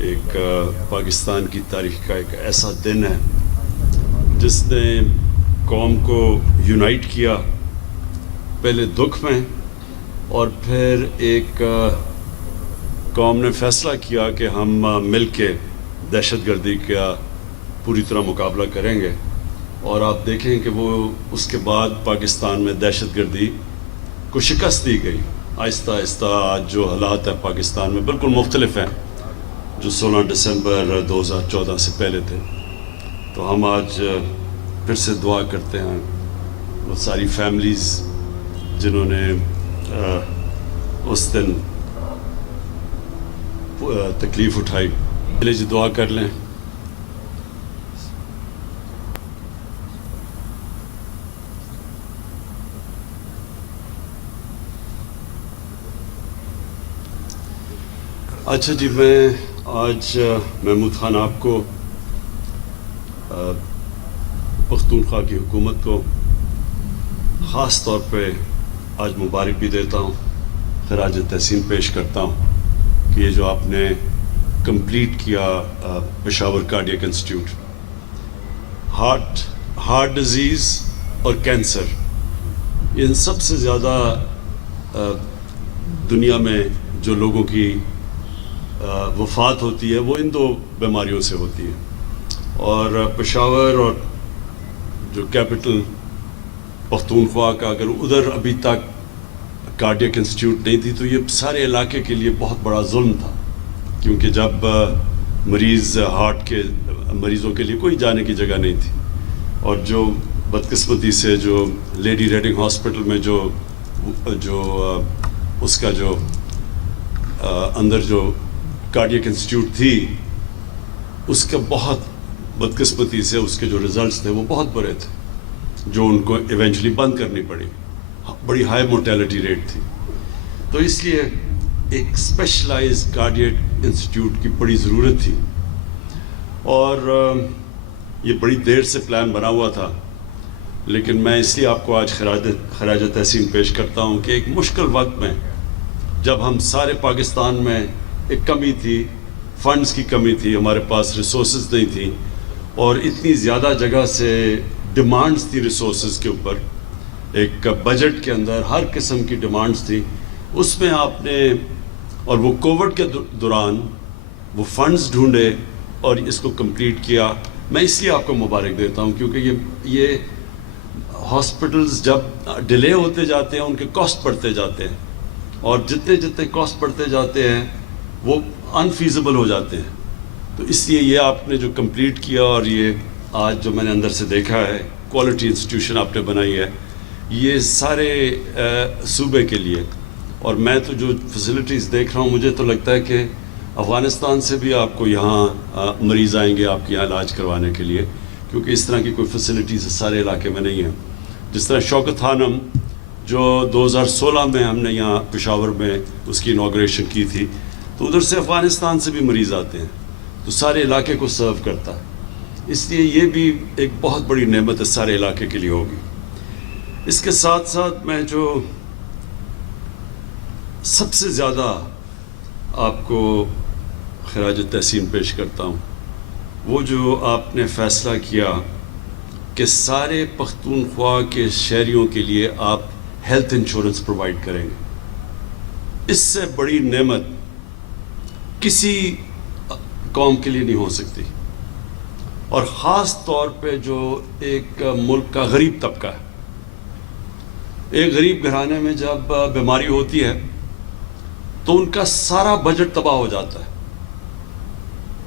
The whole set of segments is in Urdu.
ایک پاکستان کی تاریخ کا ایک ایسا دن ہے جس نے قوم کو یونائٹ کیا، پہلے دکھ میں، اور پھر ایک قوم نے فیصلہ کیا کہ ہم مل کے دہشت گردی کا پوری طرح مقابلہ کریں گے، اور آپ دیکھیں کہ وہ اس کے بعد پاکستان میں دہشت گردی کو شکست دی گئی۔ آہستہ آہستہ آج جو حالات ہیں پاکستان میں بالکل مختلف ہیں جو 16 دسمبر 2014 سے پہلے تھے۔ تو ہم آج پھر سے دعا کرتے ہیں وہ ساری فیملیز جنہوں نے اس دن تکلیف اٹھائی۔ پہلے جی دعا کر لیں۔ اچھا جی، میں آج محمود خان آپ کو، پختونخوا کی حکومت کو خاص طور پہ آج مبارک بھی دیتا ہوں، خراج تحسین پیش کرتا ہوں کہ یہ جو آپ نے کمپلیٹ کیا پشاور کارڈیاک انسٹیٹیوٹ، ہارٹ ڈیزیز اور کینسر، ان سب سے زیادہ دنیا میں جو لوگوں کی وفات ہوتی ہے وہ ان دو بیماریوں سے ہوتی ہے، اور پشاور اور جو کیپٹل پختونخوا کا، اگر ادھر ابھی تک کارڈیک انسٹیٹیوٹ نہیں تھی تو یہ سارے علاقے کے لیے بہت بڑا ظلم تھا، کیونکہ جب ہارٹ کے مریضوں کے لیے کوئی جانے کی جگہ نہیں تھی، اور جو بدقسمتی سے جو لیڈی ریڈنگ ہاسپٹل میں جو اس کا جو اندر جو کارڈیک انسٹیٹیوٹ تھی، اس کا بہت بدقسمتی سے اس کے جو ریزلٹس تھے وہ بہت برے تھے، جو ان کو ایونچولی بند کرنی پڑی، بڑی ہائی مورٹیلٹی ریٹ تھی۔ تو اس لیے ایک اسپیشلائز کارڈیک انسٹیٹیوٹ کی بڑی ضرورت تھی، اور یہ بڑی دیر سے پلان بنا ہوا تھا، لیکن میں اس لیے آپ کو آج خراج تحسین پیش کرتا ہوں کہ ایک مشکل وقت میں جب ہم سارے پاکستان میں ایک کمی تھی، فنڈز کی کمی تھی، ہمارے پاس ریسورسز نہیں تھیں، اور اتنی زیادہ جگہ سے ڈیمانڈز تھی ریسورسز کے اوپر، ایک بجٹ کے اندر ہر قسم کی ڈیمانڈز تھی، اس میں آپ نے، اور وہ کووڈ کے دوران وہ فنڈز ڈھونڈے اور اس کو کمپلیٹ کیا۔ میں اس لیے آپ کو مبارک دیتا ہوں کیونکہ یہ ہاسپٹلز جب ڈیلے ہوتے جاتے ہیں ان کے کاسٹ بڑھتے جاتے ہیں، اور جتنے کاسٹ بڑھتے جاتے ہیں وہ انفیزیبل ہو جاتے ہیں۔ تو اس لیے یہ آپ نے جو کمپلیٹ کیا، اور یہ آج جو میں نے اندر سے دیکھا ہے کوالٹی انسٹیٹیوشن آپ نے بنائی ہے، یہ سارے صوبے کے لیے، اور میں تو جو فیسلٹیز دیکھ رہا ہوں مجھے تو لگتا ہے کہ افغانستان سے بھی آپ کو یہاں مریض آئیں گے آپ کے یہاں علاج کروانے کے لیے، کیونکہ اس طرح کی کوئی فیسلٹیز سارے علاقے میں نہیں ہیں۔ جس طرح شوکت خانم جو 2016 میں ہم نے یہاں پشاور میں اس کی انوگریشن کی تھی، تو ادھر سے افغانستان سے بھی مریض آتے ہیں، تو سارے علاقے کو سرو کرتا ہے، اس لیے یہ بھی ایک بہت بڑی نعمت ہے سارے علاقے کے لیے ہوگی۔ اس کے ساتھ ساتھ میں جو سب سے زیادہ آپ کو خراج تحسین پیش کرتا ہوں، وہ جو آپ نے فیصلہ کیا کہ سارے پختونخوا کے شہریوں کے لیے آپ ہیلتھ انشورنس پرووائڈ کریں گے، اس سے بڑی نعمت کسی قوم کے لیے نہیں ہو سکتی، اور خاص طور پہ جو ایک ملک کا غریب طبقہ ہے۔ ایک غریب گھرانے میں جب بیماری ہوتی ہے تو ان کا سارا بجٹ تباہ ہو جاتا ہے،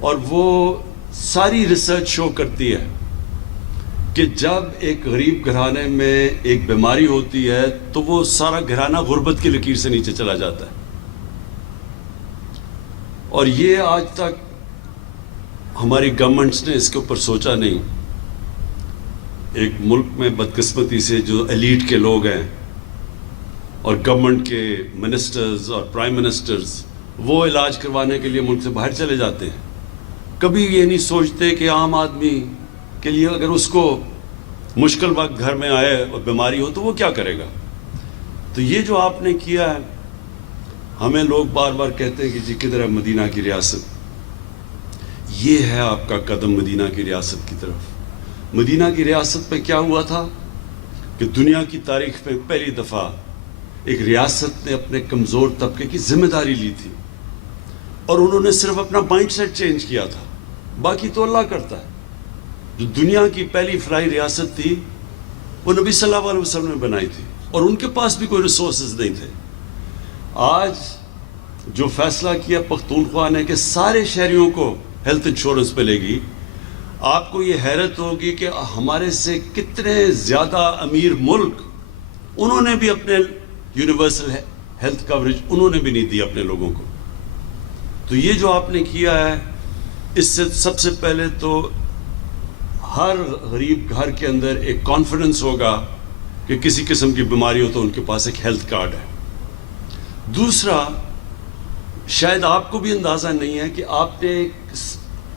اور وہ ساری ریسرچ شو کرتی ہے کہ جب ایک غریب گھرانے میں ایک بیماری ہوتی ہے تو وہ سارا گھرانہ غربت کی لکیر سے نیچے چلا جاتا ہے، اور یہ آج تک ہماری گورنمنٹس نے اس کے اوپر سوچا نہیں۔ ایک ملک میں بدقسمتی سے جو ایلیٹ کے لوگ ہیں اور گورنمنٹ کے منسٹرز اور پرائم منسٹرز، وہ علاج کروانے کے لیے ملک سے باہر چلے جاتے ہیں، کبھی یہ نہیں سوچتے کہ عام آدمی کے لیے اگر اس کو مشکل وقت گھر میں آئے اور بیماری ہو تو وہ کیا کرے گا۔ تو یہ جو آپ نے کیا ہے، ہمیں لوگ بار بار کہتے ہیں کہ جی کدھر ہے مدینہ کی ریاست، یہ ہے آپ کا قدم مدینہ کی ریاست کی طرف. مدینہ کی ریاست پہ کیا ہوا تھا کہ دنیا کی تاریخ میں پہلی دفعہ ایک ریاست نے اپنے کمزور طبقے کی ذمہ داری لی تھی, اور انہوں نے صرف اپنا مائنڈ سیٹ چینج کیا تھا, باقی تو اللہ کرتا ہے. جو دنیا کی پہلی فلاحی ریاست تھی وہ نبی صلی اللہ علیہ وسلم نے بنائی تھی, اور ان کے پاس بھی کوئی ریسورسز نہیں تھے. آج جو فیصلہ کیا پختونخوا نے کہ سارے شہریوں کو ہیلتھ انشورنس ملے گی, آپ کو یہ حیرت ہوگی کہ ہمارے سے کتنے زیادہ امیر ملک انہوں نے بھی اپنے یونیورسل ہیلتھ کوریج انہوں نے بھی نہیں دی اپنے لوگوں کو. تو یہ جو آپ نے کیا ہے, اس سے سب سے پہلے تو ہر غریب گھر کے اندر ایک کانفیڈنس ہوگا کہ کسی قسم کی بیماری ہو تو ان کے پاس ایک ہیلتھ کارڈ ہے. دوسرا, شاید آپ کو بھی اندازہ نہیں ہے کہ آپ نے ایک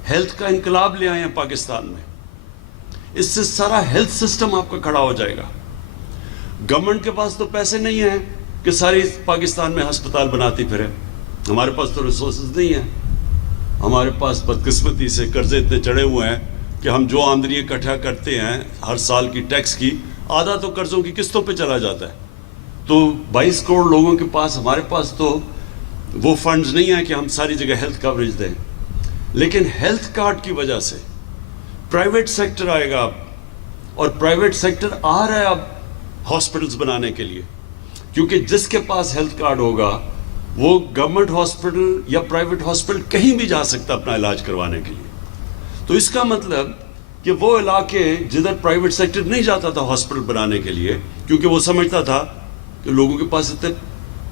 ہیلتھ کا انقلاب لے آئے ہیں پاکستان میں. اس سے سارا ہیلتھ سسٹم آپ کا کھڑا ہو جائے گا. گورنمنٹ کے پاس تو پیسے نہیں ہیں کہ ساری پاکستان میں ہسپتال بناتی پھرے. ہمارے پاس تو ریسورسز نہیں ہیں. ہمارے پاس بدقسمتی سے قرضے اتنے چڑھے ہوئے ہیں کہ ہم جو آمدنی اکٹھا کرتے ہیں ہر سال کی ٹیکس کی, آدھا تو قرضوں کی قسطوں پہ چلا جاتا ہے. تو 22 کروڑ لوگوں کے پاس, ہمارے پاس تو وہ فنڈز نہیں ہیں کہ ہم ساری جگہ ہیلتھ کوریج دیں. لیکن ہیلتھ کارڈ کی وجہ سے پرائیویٹ سیکٹر آئے گا اب, اور پرائیویٹ سیکٹر آ رہا ہے اب ہاسپٹلز بنانے کے لیے, کیونکہ جس کے پاس ہیلتھ کارڈ ہوگا وہ گورنمنٹ ہاسپٹل یا پرائیویٹ ہاسپٹل کہیں بھی جا سکتا اپنا علاج کروانے کے لیے. تو اس کا مطلب کہ وہ علاقے جدھر پرائیویٹ سیکٹر نہیں جاتا تھا ہاسپٹل بنانے کے لیے, کیونکہ وہ سمجھتا تھا کہ لوگوں کے پاس اتنے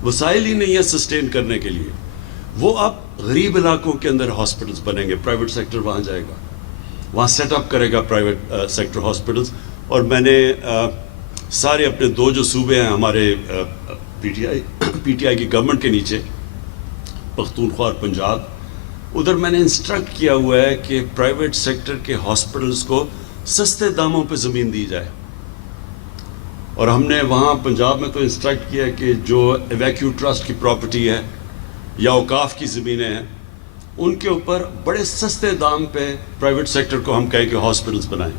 وسائل ہی نہیں ہے سسٹین کرنے کے لیے, وہ اب غریب علاقوں کے اندر ہاسپٹلز بنیں گے. پرائیویٹ سیکٹر وہاں جائے گا, وہاں سیٹ اپ کرے گا پرائیویٹ سیکٹر ہاسپٹلز. اور میں نے سارے اپنے 2 جو صوبے ہیں ہمارے پی ٹی آئی کی گورنمنٹ کے نیچے, پختونخوا اور پنجاب, ادھر میں نے انسٹرکٹ کیا ہوا ہے کہ پرائیویٹ سیکٹر کے ہاسپٹلز کو سستے داموں پہ زمین دی جائے. اور ہم نے وہاں پنجاب میں تو انسٹرکٹ کیا ہے کہ جو ایویکیو ٹرسٹ کی پراپرٹی ہے یا اوقاف کی زمینیں ہیں, ان کے اوپر بڑے سستے دام پہ پرائیویٹ سیکٹر کو ہم کہیں کہ ہاسپٹلز بنائیں.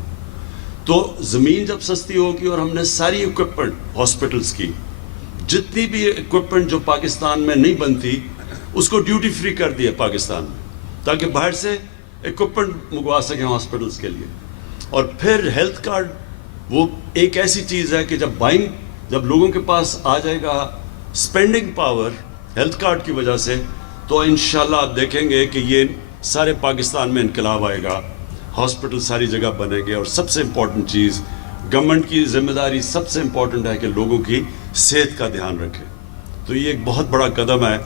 تو زمین جب سستی ہوگی اور ہم نے ساری اکوپمنٹ ہاسپٹلز کی, جتنی بھی اکوپمنٹ جو پاکستان میں نہیں بنتی اس کو ڈیوٹی فری کر دیا پاکستان میں, تاکہ باہر سے اکوپمنٹ منگوا سکیں ہاسپٹلز کے لیے. اور پھر ہیلتھ کارڈ وہ ایک ایسی چیز ہے کہ جب لوگوں کے پاس آ جائے گا اسپینڈنگ پاور ہیلتھ کارڈ کی وجہ سے, تو انشاءاللہ آپ دیکھیں گے کہ یہ سارے پاکستان میں انقلاب آئے گا, ہاسپٹل ساری جگہ بنے گے. اور سب سے امپورٹنٹ چیز, گورنمنٹ کی ذمہ داری سب سے امپورٹنٹ ہے کہ لوگوں کی صحت کا دھیان رکھے. تو یہ ایک بہت بڑا قدم ہے.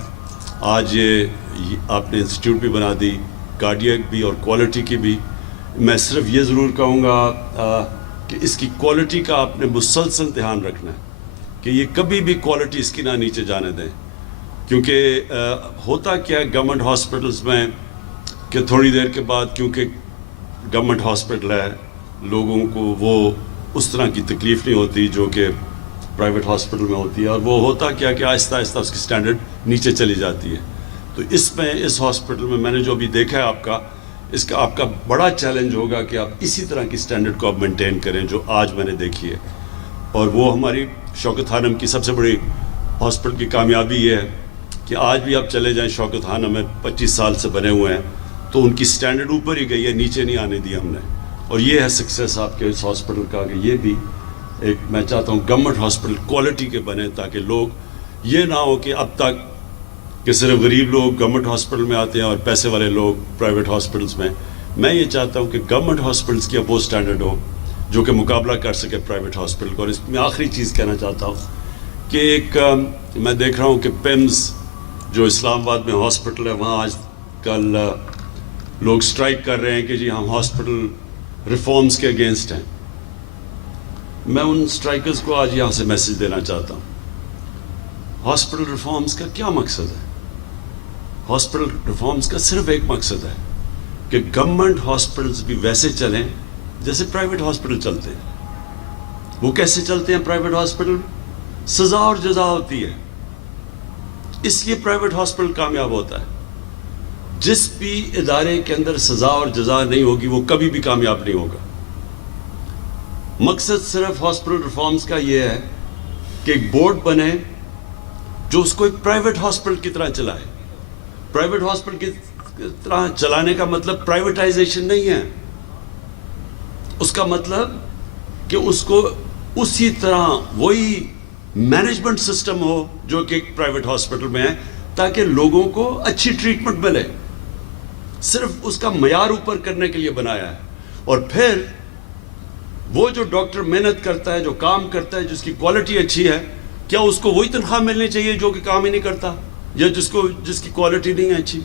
آج یہ آپ نے انسٹیٹیوٹ بھی بنا دی, کارڈیک بھی اور کوالٹی کی بھی. میں صرف یہ ضرور کہوں گا کہ اس کی کوالٹی کا آپ نے مسلسل دھیان رکھنا ہے کہ یہ کبھی بھی کوالٹی اس کی نہ نیچے جانے دیں. کیونکہ ہوتا کیا ہے گورنمنٹ ہاسپٹلز میں کہ تھوڑی دیر کے بعد, کیونکہ گورنمنٹ ہاسپٹل ہے, لوگوں کو وہ اس طرح کی تکلیف نہیں ہوتی جو کہ پرائیویٹ ہاسپٹل میں ہوتی ہے, اور وہ ہوتا کیا کہ آہستہ آہستہ اس کی سٹینڈرڈ نیچے چلی جاتی ہے. تو اس ہاسپٹل میں نے جو ابھی دیکھا ہے اس کا آپ کا بڑا چیلنج ہوگا کہ آپ اسی طرح کی سٹینڈرڈ کو آپ مینٹین کریں جو آج میں نے دیکھی ہے. اور وہ ہماری شوکت خانم کی سب سے بڑی ہاسپٹل کی کامیابی یہ ہے کہ آج بھی آپ چلے جائیں شوکت خانم میں 25 سال سے بنے ہوئے ہیں, تو ان کی سٹینڈرڈ اوپر ہی گئی ہے, نیچے نہیں آنے دی ہم نے. اور یہ ہے سکسیس آپ کے اس ہاسپٹل کا کہ یہ بھی ایک, میں چاہتا ہوں گورنمنٹ ہاسپٹل کوالٹی کے بنے, تاکہ لوگ یہ نہ ہو کہ اب تک کہ صرف غریب لوگ گورنمنٹ ہاسپٹل میں آتے ہیں اور پیسے والے لوگ پرائیویٹ ہاسپٹلز میں. میں یہ چاہتا ہوں کہ گورنمنٹ ہاسپٹلز کی اب وہ سٹینڈرڈ ہو جو کہ مقابلہ کر سکے پرائیویٹ ہاسپٹل کو. اور اس میں آخری چیز کہنا چاہتا ہوں کہ ایک میں دیکھ رہا ہوں کہ پیمز جو اسلام آباد میں ہاسپٹل ہے, وہاں آج کل لوگ سٹرائک کر رہے ہیں کہ جی ہم ہاسپٹل ریفارمز کے اگینسٹ ہیں. میں ان سٹرائکرز کو آج یہاں سے میسج دینا چاہتا ہوں, ہاسپٹل ریفارمز کا کیا مقصد ہے؟ ہاسپٹل ریفارمز کا صرف ایک مقصد ہے کہ گورنمنٹ ہاسپٹلز بھی ویسے چلیں جیسے پرائیویٹ ہاسپٹل چلتے ہیں. وہ کیسے چلتے ہیں پرائیویٹ ہاسپٹل؟ سزا اور جزا ہوتی ہے, اس لیے پرائیویٹ ہاسپٹل کامیاب ہوتا ہے. جس بھی ادارے کے اندر سزا اور جزا نہیں ہوگی وہ کبھی بھی کامیاب نہیں ہوگا. مقصد صرف ہاسپٹل ریفارمز کا یہ ہے کہ ایک بورڈ بنے جو اس کو ایک پرائیویٹ ہاسپٹل کی طرح چلائے. پرائیویٹ ہاسپٹل کی طرح چلانے کا مطلب پرائیویٹائزیشن نہیں ہے. اس کا مطلب کہ اس کو اسی طرح وہی مینجمنٹ سسٹم ہو جو کہ ایک پرائیویٹ ہاسپٹل میں ہے, تاکہ لوگوں کو اچھی ٹریٹمنٹ ملے. صرف اس کا معیار اوپر کرنے کے لیے بنایا ہے. اور پھر وہ جو ڈاکٹر محنت کرتا ہے, جو کام کرتا ہے, جس کی کوالٹی اچھی ہے, کیا اس کو وہی تنخواہ ملنی چاہیے جو کہ کام ہی نہیں کرتا یا جس کی کوالٹی نہیں ہے اچھی؟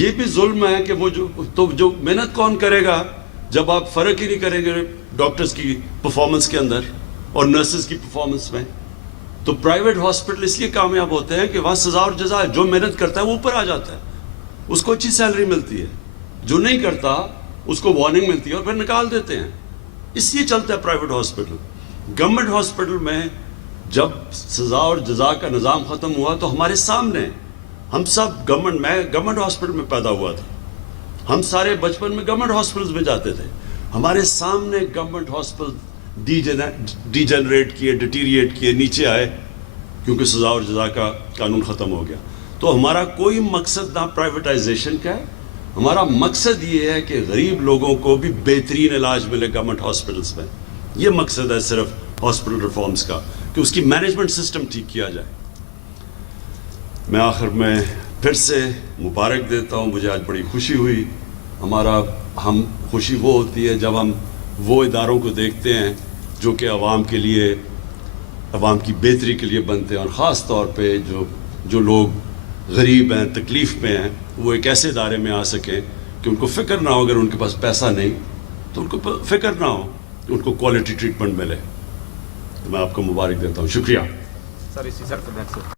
یہ بھی ظلم ہے کہ وہ جو محنت کون کرے گا جب آپ فرق ہی نہیں کریں گے ڈاکٹرز کی پرفارمنس کے اندر اور نرسز کی پرفارمنس میں. تو پرائیویٹ ہاسپٹل اس لیے کامیاب ہوتے ہیں کہ وہاں سزا اور جزا ہے. جو محنت کرتا ہے وہ اوپر آ جاتا ہے, اس کو اچھی سیلری ملتی ہے. جو نہیں کرتا اس کو وارننگ ملتی ہے اور پھر نکال دیتے ہیں. اس لیے چلتا ہے پرائیویٹ ہاسپٹل. گورنمنٹ ہاسپٹل میں جب سزا اور جزا کا نظام ختم ہوا تو ہمارے سامنے, ہم سب میں گورنمنٹ ہاسپٹل میں پیدا ہوا تھا, ہم سارے بچپن میں گورنمنٹ ہاسپٹلز میں جاتے تھے. ہمارے سامنے گورنمنٹ ہاسپٹل ڈی جنریٹ کیے, ڈیٹیریٹ کیے, نیچے آئے کیونکہ سزا اور جزا کا قانون ختم ہو گیا. تو ہمارا کوئی مقصد نہ پرائیویٹائزیشن کا ہے, ہمارا مقصد یہ ہے کہ غریب لوگوں کو بھی بہترین علاج ملے گورنمنٹ ہاسپٹلس میں. یہ مقصد ہے صرف ہاسپٹل ریفارمز کا, کہ اس کی مینجمنٹ سسٹم ٹھیک کیا جائے. میں آخر میں پھر سے مبارک دیتا ہوں. مجھے آج بڑی خوشی ہوئی. خوشی وہ ہوتی ہے جب ہم وہ اداروں کو دیکھتے ہیں جو کہ عوام کے لیے, عوام کی بہتری کے لیے بنتے ہیں, اور خاص طور پہ جو لوگ غریب ہیں, تکلیف میں ہیں, وہ ایک ایسے ادارے میں آ سکیں کہ ان کو فکر نہ ہو, اگر ان کے پاس پیسہ نہیں تو ان کو فکر نہ ہو, ان کو کوالٹی ٹریٹمنٹ ملے. تو میں آپ کو مبارک دیتا ہوں. شکریہ. سر اسی سر